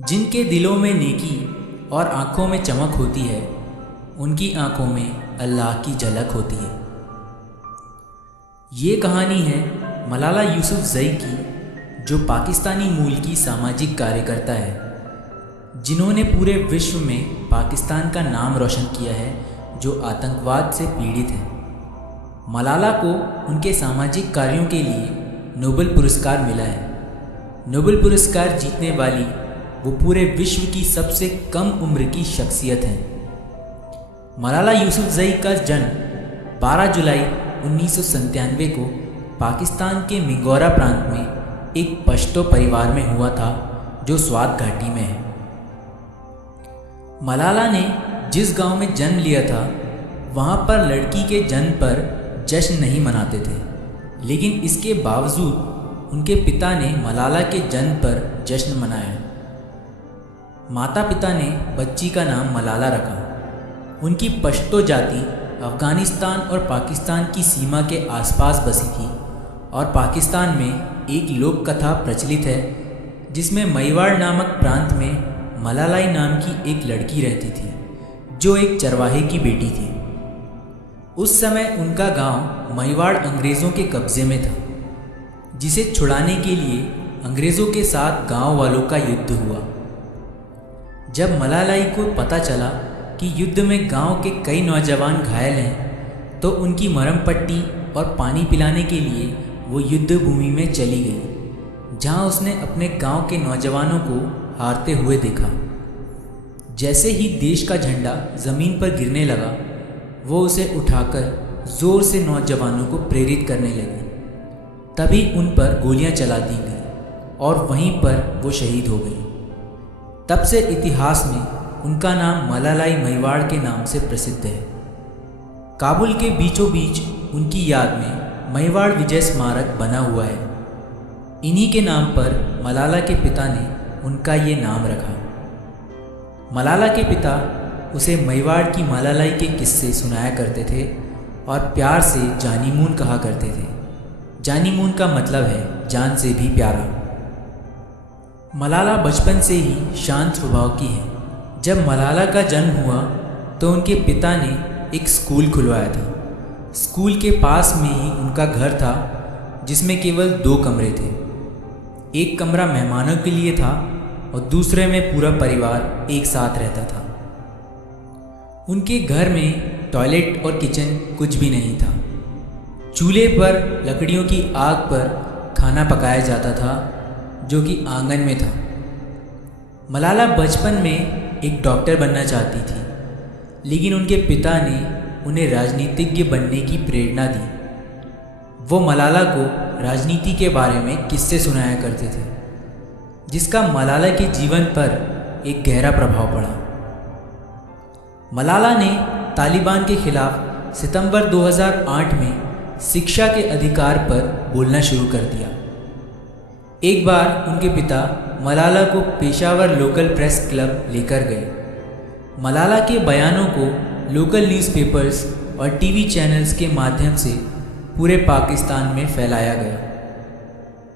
जिनके दिलों में नेकी और आँखों में चमक होती है, उनकी आँखों में अल्लाह की झलक होती है। ये कहानी है मलाला यूसुफ़ज़ई की, जो पाकिस्तानी मूल की सामाजिक कार्यकर्ता है, जिन्होंने पूरे विश्व में पाकिस्तान का नाम रोशन किया है, जो आतंकवाद से पीड़ित है। मलाला को उनके सामाजिक कार्यों के लिए नोबेल पुरस्कार मिला है। नोबेल पुरस्कार जीतने वाली वो पूरे विश्व की सबसे कम उम्र की शख्सियत हैं। मलाला यूसुफ़ज़ई का जन्म 12 जुलाई 1997 को पाकिस्तान के मिंगोरा प्रांत में एक पश्तो परिवार में हुआ था, जो स्वात घाटी में है। मलाला ने जिस गांव में जन्म लिया था, वहां पर लड़की के जन्म पर जश्न नहीं मनाते थे, लेकिन इसके बावजूद उनके पिता ने मलाला के जन्म पर जश्न मनाया। माता पिता ने बच्ची का नाम मलाला रखा। उनकी पश्तो जाति अफ़गानिस्तान और पाकिस्तान की सीमा के आसपास बसी थी, और पाकिस्तान में एक लोक कथा प्रचलित है, जिसमें मेवाड़ नामक प्रांत में मलालाई नाम की एक लड़की रहती थी, जो एक चरवाहे की बेटी थी। उस समय उनका गांव मेवाड़ अंग्रेज़ों के कब्ज़े में था, जिसे छुड़ाने के लिए अंग्रेज़ों के साथ गांव वालों का युद्ध हुआ। जब मलालाई को पता चला कि युद्ध में गांव के कई नौजवान घायल हैं, तो उनकी मरहम पट्टी और पानी पिलाने के लिए वो युद्ध भूमि में चली गई, जहां उसने अपने गांव के नौजवानों को हारते हुए देखा। जैसे ही देश का झंडा ज़मीन पर गिरने लगा, वो उसे उठाकर ज़ोर से नौजवानों को प्रेरित करने लगी। तभी उन पर गोलियां चला दी गई और वहीं पर वो शहीद हो गई। तब से इतिहास में उनका नाम मलालाई मेवाड़ के नाम से प्रसिद्ध है। काबुल के बीचों बीच उनकी याद में मेवाड़ विजय स्मारक बना हुआ है। इन्हीं के नाम पर मलाला के पिता ने उनका ये नाम रखा। मलाला के पिता उसे मेवाड़ की मलालाई के किस्से सुनाया करते थे और प्यार से जानी मून कहा करते थे। जानी मून का मतलब है जान से भी प्यारा। मलाला बचपन से ही शांत स्वभाव की है। जब मलाला का जन्म हुआ तो उनके पिता ने एक स्कूल खुलवाया था। स्कूल के पास में ही उनका घर था, जिसमें केवल 2 कमरे थे। एक कमरा मेहमानों के लिए था और दूसरे में पूरा परिवार एक साथ रहता था। उनके घर में टॉयलेट और किचन कुछ भी नहीं था। चूल्हे पर लकड़ियों की आग पर खाना पकाया जाता था, जो कि आंगन में था। मलाला बचपन में एक डॉक्टर बनना चाहती थी, लेकिन उनके पिता ने उन्हें राजनीतिज्ञ बनने की प्रेरणा दी। वो मलाला को राजनीति के बारे में किस्से सुनाया करते थे, जिसका मलाला के जीवन पर एक गहरा प्रभाव पड़ा। मलाला ने तालिबान के खिलाफ सितंबर 2008 में शिक्षा के अधिकार पर बोलना शुरू कर दिया। एक बार उनके पिता मलाला को पेशावर लोकल प्रेस क्लब लेकर गए। मलाला के बयानों को लोकल न्यूज़पेपर्स और टीवी चैनल्स के माध्यम से पूरे पाकिस्तान में फैलाया गया।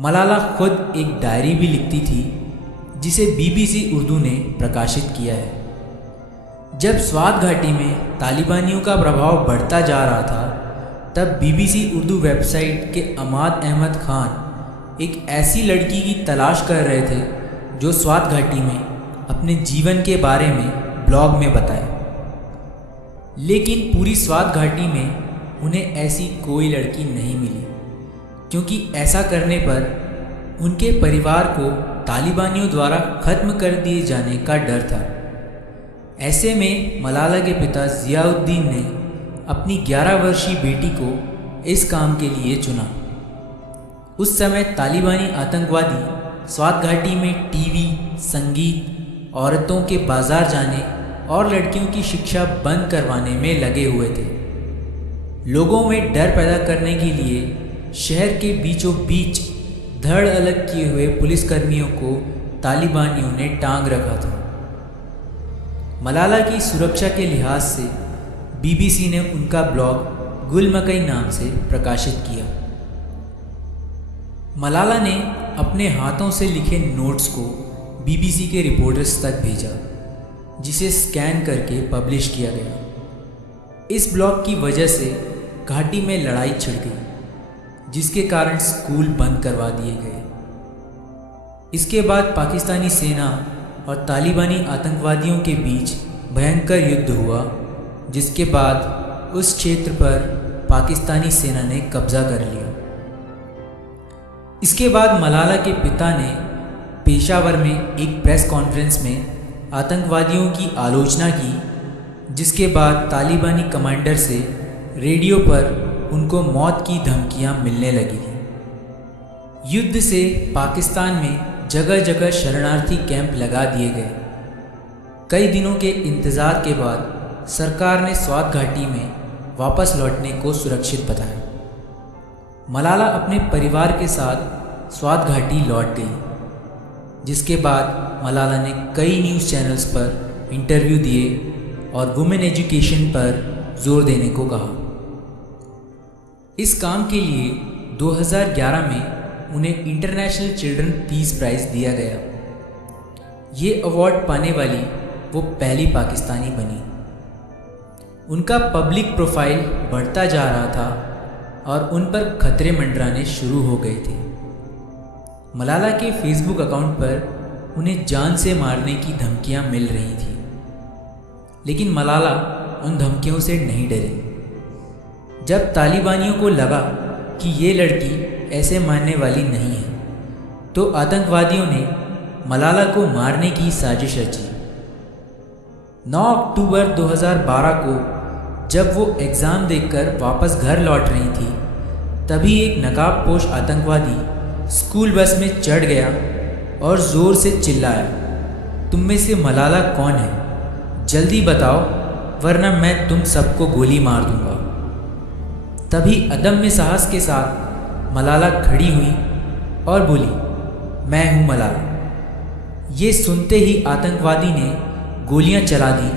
मलाला खुद एक डायरी भी लिखती थी, जिसे BBC उर्दू ने प्रकाशित किया है। जब स्वात घाटी में तालिबानियों का प्रभाव बढ़ता जा रहा था, तब BBC उर्दू वेबसाइट के अमाद अहमद खान एक ऐसी लड़की की तलाश कर रहे थे, जो स्वात घाटी में अपने जीवन के बारे में ब्लॉग में बताए। लेकिन पूरी स्वात घाटी में उन्हें ऐसी कोई लड़की नहीं मिली, क्योंकि ऐसा करने पर उनके परिवार को तालिबानियों द्वारा ख़त्म कर दिए जाने का डर था। ऐसे में मलाला के पिता ज़ियाउद्दीन ने अपनी 11 वर्षीय बेटी को इस काम के लिए चुना। उस समय तालिबानी आतंकवादी स्वात घाटी में टीवी, संगीत, औरतों के बाजार जाने और लड़कियों की शिक्षा बंद करवाने में लगे हुए थे। लोगों में डर पैदा करने के लिए शहर के बीचों बीच धड़ अलग किए हुए पुलिसकर्मियों को तालिबानियों ने टांग रखा था। मलाला की सुरक्षा के लिहाज से BBC ने उनका ब्लॉग गुल मकई नाम से प्रकाशित किया। मलाला ने अपने हाथों से लिखे नोट्स को बीबीसी के रिपोर्टर्स तक भेजा, जिसे स्कैन करके पब्लिश किया गया। इस ब्लॉग की वजह से घाटी में लड़ाई छिड़ गई, जिसके कारण स्कूल बंद करवा दिए गए। इसके बाद पाकिस्तानी सेना और तालिबानी आतंकवादियों के बीच भयंकर युद्ध हुआ, जिसके बाद उस क्षेत्र पर पाकिस्तानी सेना ने कब्जा कर लिया। इसके बाद मलाला के पिता ने पेशावर में एक प्रेस कॉन्फ्रेंस में आतंकवादियों की आलोचना की, जिसके बाद तालिबानी कमांडर से रेडियो पर उनको मौत की धमकियां मिलने लगी थी। युद्ध से पाकिस्तान में जगह जगह शरणार्थी कैंप लगा दिए गए। कई दिनों के इंतज़ार के बाद सरकार ने स्वात घाटी में वापस लौटने को सुरक्षित बताया। मलाला अपने परिवार के साथ स्वात घाटी लौट गई, जिसके बाद मलाला ने कई न्यूज़ चैनल्स पर इंटरव्यू दिए और वुमेन एजुकेशन पर जोर देने को कहा। इस काम के लिए 2011 में उन्हें इंटरनेशनल चिल्ड्रन पीस प्राइज़ दिया गया। ये अवार्ड पाने वाली वो पहली पाकिस्तानी बनी। उनका पब्लिक प्रोफाइल बढ़ता जा रहा था और उन पर खतरे मंडराने शुरू हो गए थे। मलाला के फेसबुक अकाउंट पर उन्हें जान से मारने की धमकियां मिल रही थी, लेकिन मलाला उन धमकियों से नहीं डरी। जब तालिबानियों को लगा कि ये लड़की ऐसे मानने वाली नहीं है, तो आतंकवादियों ने मलाला को मारने की साजिश रची। 9 अक्टूबर 2012 को जब वो एग्ज़ाम देकर वापस घर लौट रही थी, तभी एक नकाबपोश आतंकवादी स्कूल बस में चढ़ गया और ज़ोर से चिल्लाया, तुम में से मलाला कौन है? जल्दी बताओ, वरना मैं तुम सबको गोली मार दूंगा। तभी अदम्य साहस के साथ मलाला खड़ी हुई और बोली, मैं हूँ मलाला। ये सुनते ही आतंकवादी ने गोलियां चला दी,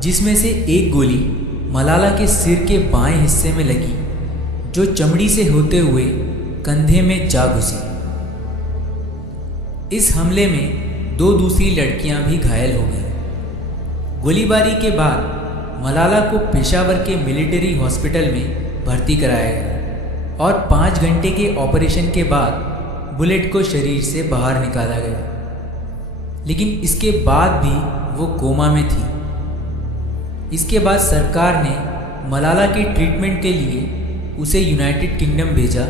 जिसमें से एक गोली मलाला के सिर के बाएं हिस्से में लगी, जो चमड़ी से होते हुए कंधे में जा घुसी। इस हमले में 2 दूसरी लड़कियां भी घायल हो गईं। गोलीबारी के बाद मलाला को पेशावर के मिलिट्री हॉस्पिटल में भर्ती कराया गया और 5 घंटे के ऑपरेशन के बाद बुलेट को शरीर से बाहर निकाला गया, लेकिन इसके बाद भी वो कोमा में थी। इसके बाद सरकार ने मलाला के ट्रीटमेंट के लिए उसे यूनाइटेड किंगडम भेजा,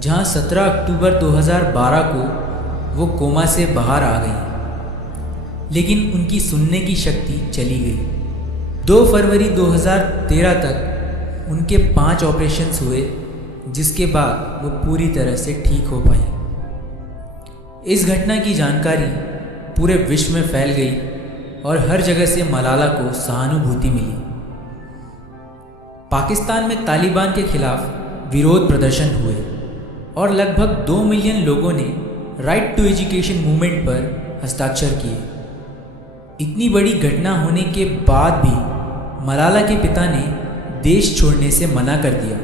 जहां 17 अक्टूबर 2012 को वो कोमा से बाहर आ गई, लेकिन उनकी सुनने की शक्ति चली गई। 2 फरवरी 2013 तक उनके 5 ऑपरेशंस हुए, जिसके बाद वो पूरी तरह से ठीक हो पाई। इस घटना की जानकारी पूरे विश्व में फैल गई और हर जगह से मलाला को सहानुभूति मिली। पाकिस्तान में तालिबान के खिलाफ विरोध प्रदर्शन हुए और लगभग 2 मिलियन लोगों ने राइट टू एजुकेशन मूवमेंट पर हस्ताक्षर किए। इतनी बड़ी घटना होने के बाद भी मलाला के पिता ने देश छोड़ने से मना कर दिया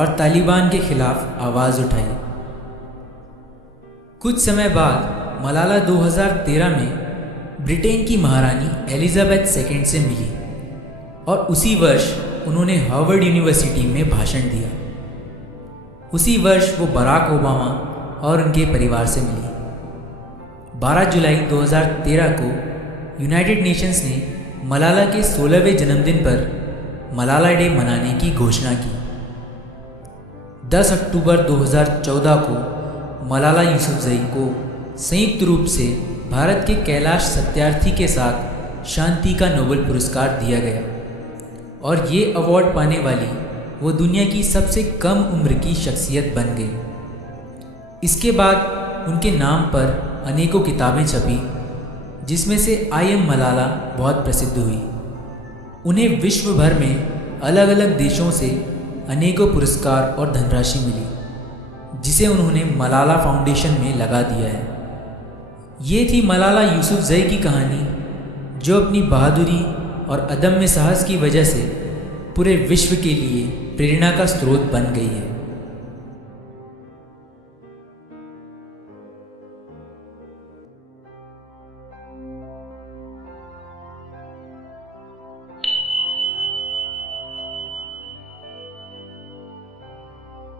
और तालिबान के खिलाफ आवाज़ उठाई। कुछ समय बाद मलाला 2013 में ब्रिटेन की महारानी एलिजाबेथ II से मिली और उसी वर्ष उन्होंने हार्वर्ड यूनिवर्सिटी में भाषण दिया। उसी वर्ष वो बराक ओबामा और उनके परिवार से मिली। 12 जुलाई 2013 को यूनाइटेड नेशंस ने मलाला के 16वें जन्मदिन पर मलाला डे मनाने की घोषणा की। 10 अक्टूबर 2014 को मलाला यूसुफजई को संयुक्त रूप से भारत के कैलाश सत्यार्थी के साथ शांति का नोबेल पुरस्कार दिया गया और ये अवार्ड पाने वाली वो दुनिया की सबसे कम उम्र की शख्सियत बन गई। इसके बाद उनके नाम पर अनेकों किताबें छपी, जिसमें से आई एम मलाला बहुत प्रसिद्ध हुई। उन्हें विश्व भर में अलग अलग देशों से अनेकों पुरस्कार और धनराशि मिली, जिसे उन्होंने मलाला फाउंडेशन में लगा दिया है। ये थी मलाला यूसुफजई की कहानी, जो अपनी बहादुरी और अदम्य साहस की वजह से पूरे विश्व के लिए प्रेरणा का स्रोत बन गई है।